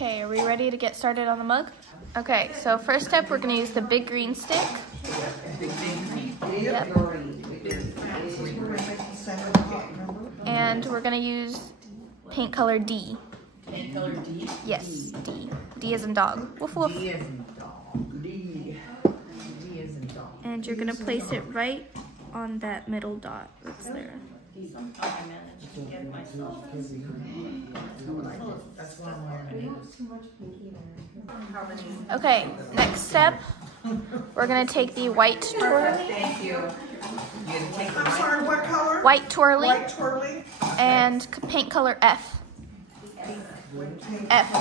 Okay, are we ready to get started on the mug? Okay, so first step, we're going to use the big green stick. Yep. And we're going to use paint color D. Paint color D? Yes, D. D as in dog. Woof woof. D as in dog. D. D as in dog. And you're going to place it right on that middle dot that's there. Somehow I managed to get myself. That's one I'm wearing. Okay, next step, we're going to take the white twirly. Thank you. I'm sorry, what color? White twirly. White twirly. And paint color F. F.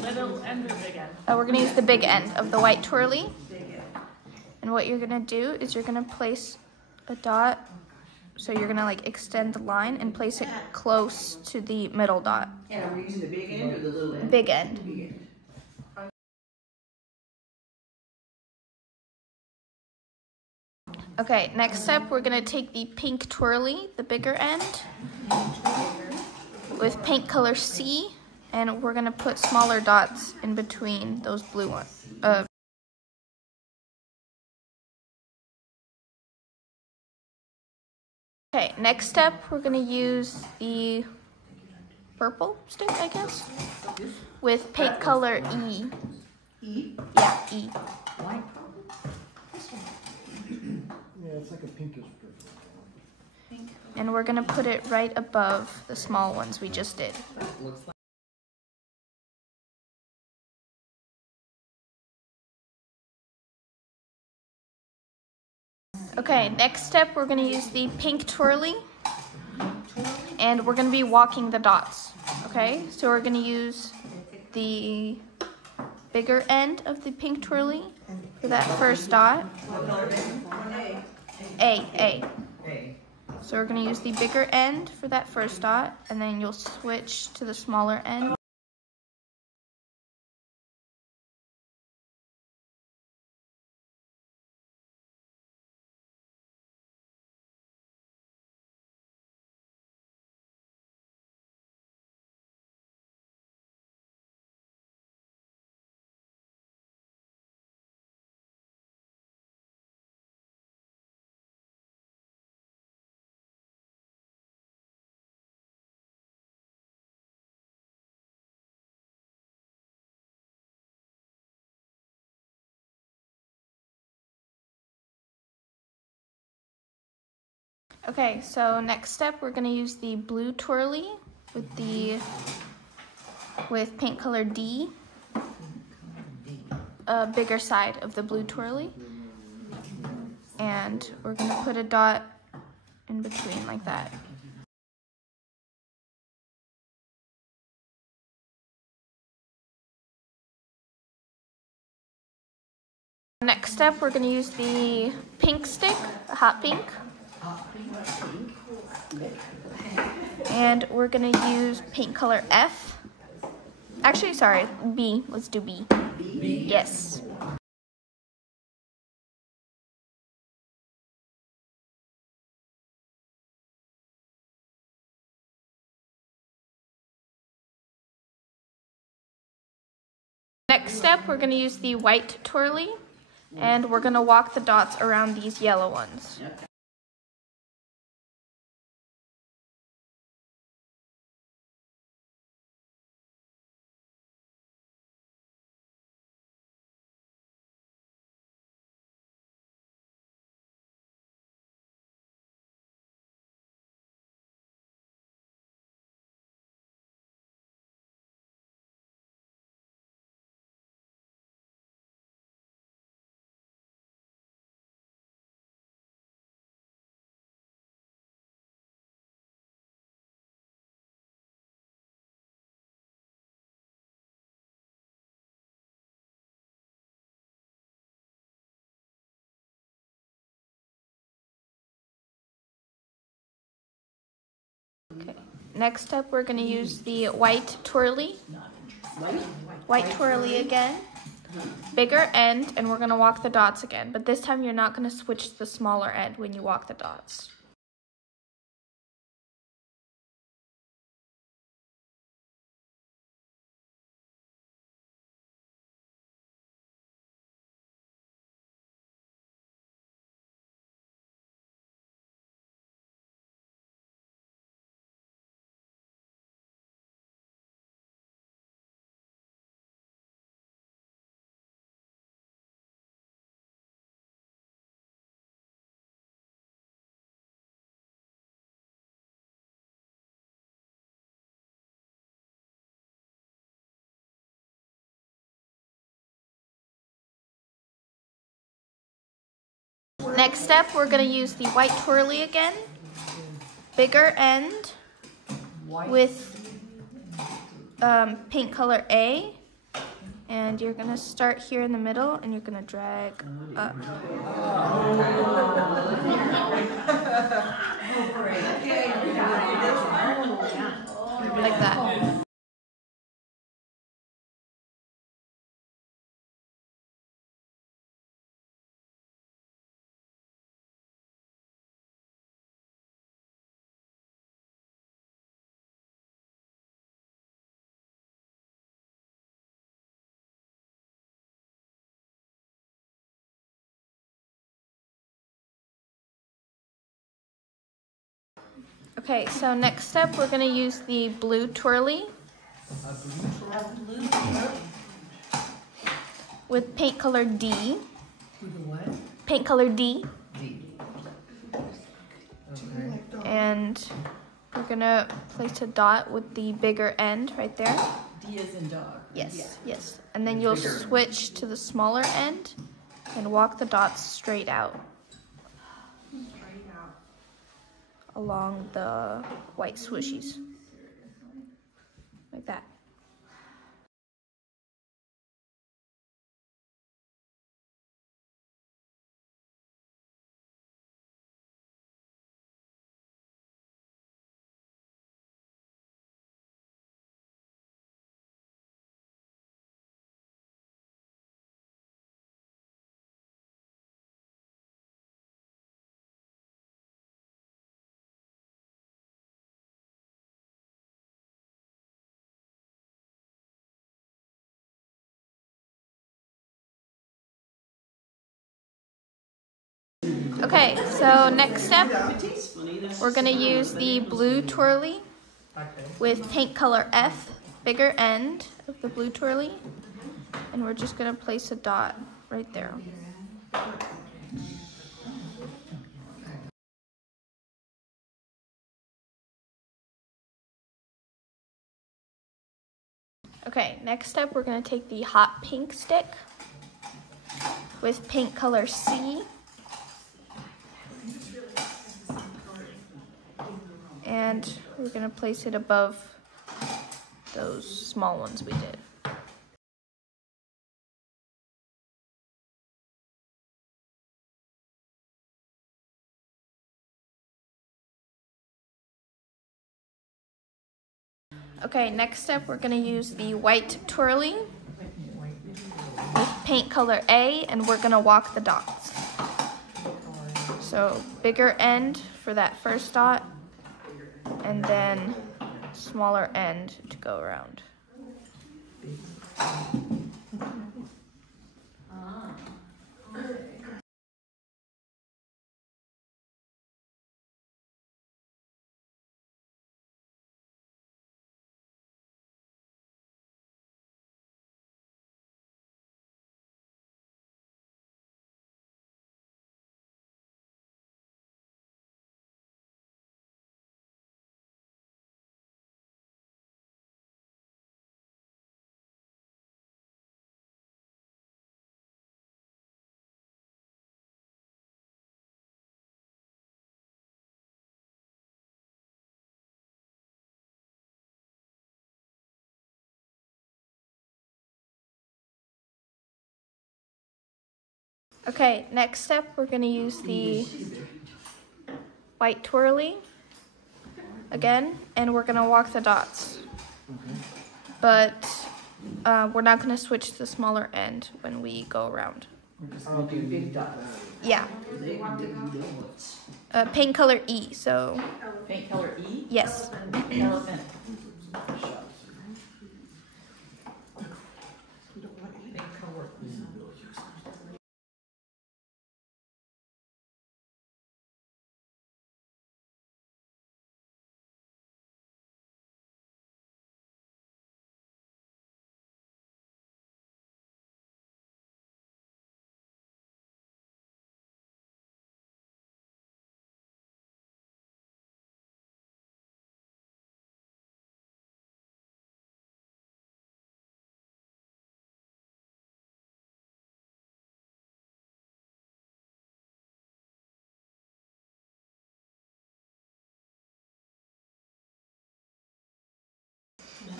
Little and the big end. We're going to use the big end of the white twirly. And what you're going to do is you're going to place a dot. So you're going to like extend the line and place it close to the middle dot. And are we using the big end or the little end? Big end. Big end. Okay, next step, we're going to take the pink twirly, the bigger end, with paint color C, and we're going to put smaller dots in between those blue ones. Okay, next step, we're going to use the purple stick, I guess, with paint color E. E? Yeah, E. White. Yeah, it's like a pinkish purple. And we're going to put it right above the small ones we just did. Looks like. Okay, next step, we're going to use the pink twirly, and we're going to be walking the dots, okay? So we're going to use the bigger end of the pink twirly for that first dot. A. So we're going to use the bigger end for that first dot, and then you'll switch to the smaller end. Okay, so next step, we're going to use the blue twirly with paint color D, a bigger side of the blue twirly, and we're going to put a dot in between like that. Next step, we're going to use the pink stick, hot pink. And we're going to use paint color F. Actually, sorry, B. Let's do B. B? Yes. Next step, we're going to use the white twirly, and we're going to walk the dots around these yellow ones. Okay. Next up, we're going to use the white twirly. White twirly again. Bigger end, and we're going to walk the dots again. But this time, you're not going to switch to the smaller end when you walk the dots. Next step, we're going to use the white twirly again. Bigger end with paint color A. And you're going to start here in the middle and you're going to drag up. Like that. Okay, so next step, we're going to use the blue twirly with paint color D. Paint color D. And we're going to place a dot with the bigger end right there. D as in dog. Yes, yes. And then you'll switch to the smaller end and walk the dots straight out along the white swooshies, like that. Okay, so next step, we're going to use the blue twirly with paint color F, bigger end of the blue twirly, and we're just going to place a dot right there. Okay, next step, we're going to take the hot pink stick with paint color C. And we're going to place it above those small ones we did. Okay, next step, we're going to use the white twirly with paint color A, and we're going to walk the dots. So bigger end for that first dot, and then smaller end to go around. Okay, next step, we're going to use the white twirly again, and we're going to walk the dots. But we're not going to switch to the smaller end when we go around. Big dots. Yeah. Paint color E, so. Paint color E? Yes. Elephant.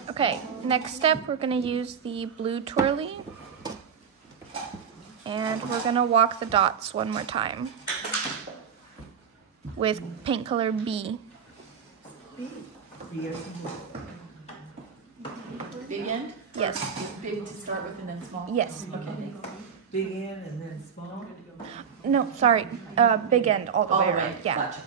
Okay, next step, we're gonna use the blue twirly. And we're gonna walk the dots one more time with paint color B. Big end? Yes. Big to start with and then small? Yes. Okay. Big end and then small? No, sorry, big end all the All way the way, around. Yeah. gotcha.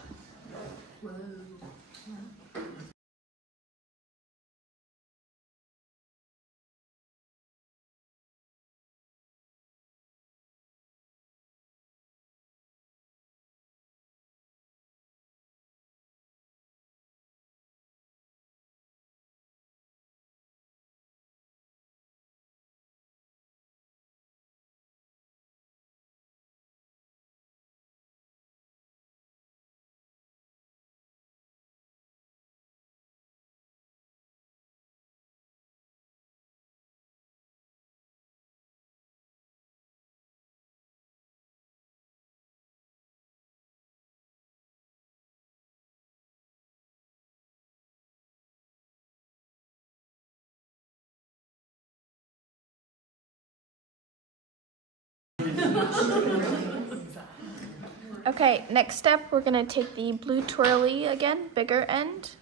Okay, next step, we're gonna take the blue twirly again, bigger end,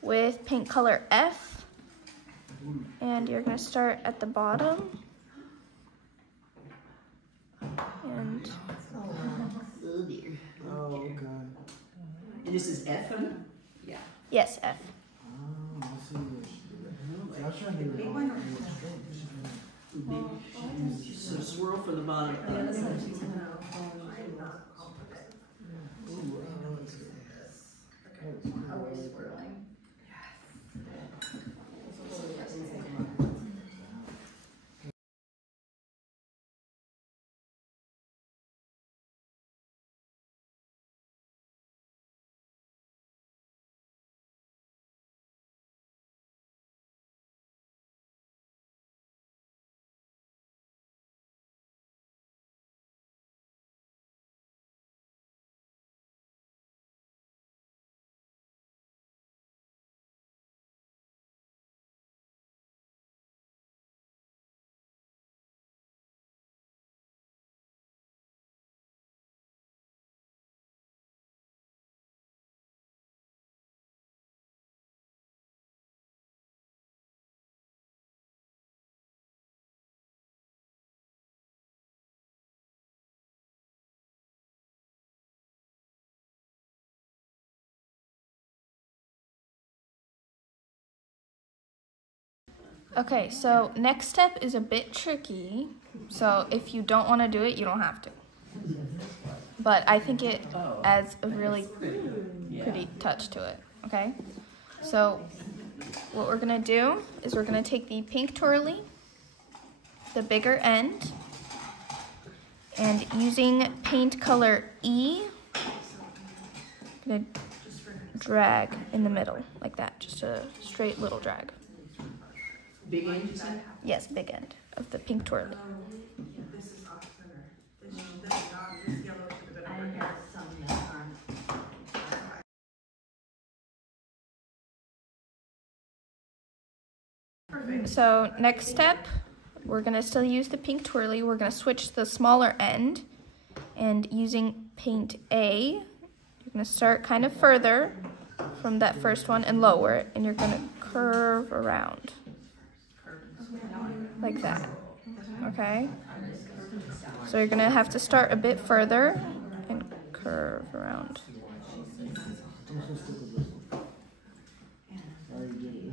with paint color F. And you're gonna start at the bottom. And Oh dear. Oh, okay. And this is F? Yeah. yes, F. Oh, I see this. I was trying to get it all. So swirl for the bottom. Okay, so next step is a bit tricky. So if you don't want to do it, you don't have to. But I think it adds a really pretty touch to it, okay? So what we're gonna do is we're gonna take the pink twirly, the bigger end, and using paint color E, I'm gonna drag in the middle like that, just a straight little drag. Big end, you said? Yes, big end of the pink twirly. This is off center. This yellow should have been over here. Perfect. So next step, we're gonna still use the pink twirly. We're gonna switch to the smaller end, and using paint A, you're gonna start kind of further from that first one and lower it, and you're gonna curve around like that, okay? So you're gonna have to start a bit further and curve around. I'm just gonna stick with this one. I already did it.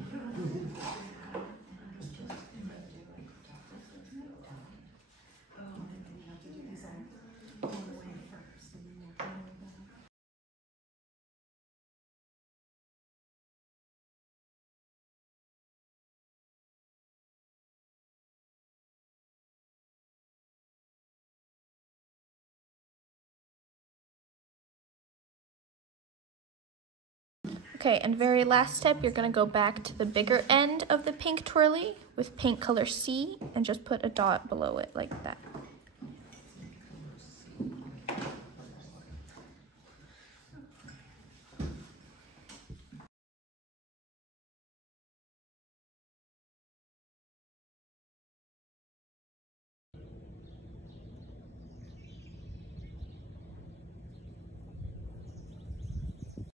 Okay, and very last step, you're gonna go back to the bigger end of the pink twirly with paint color C and just put a dot below it like that.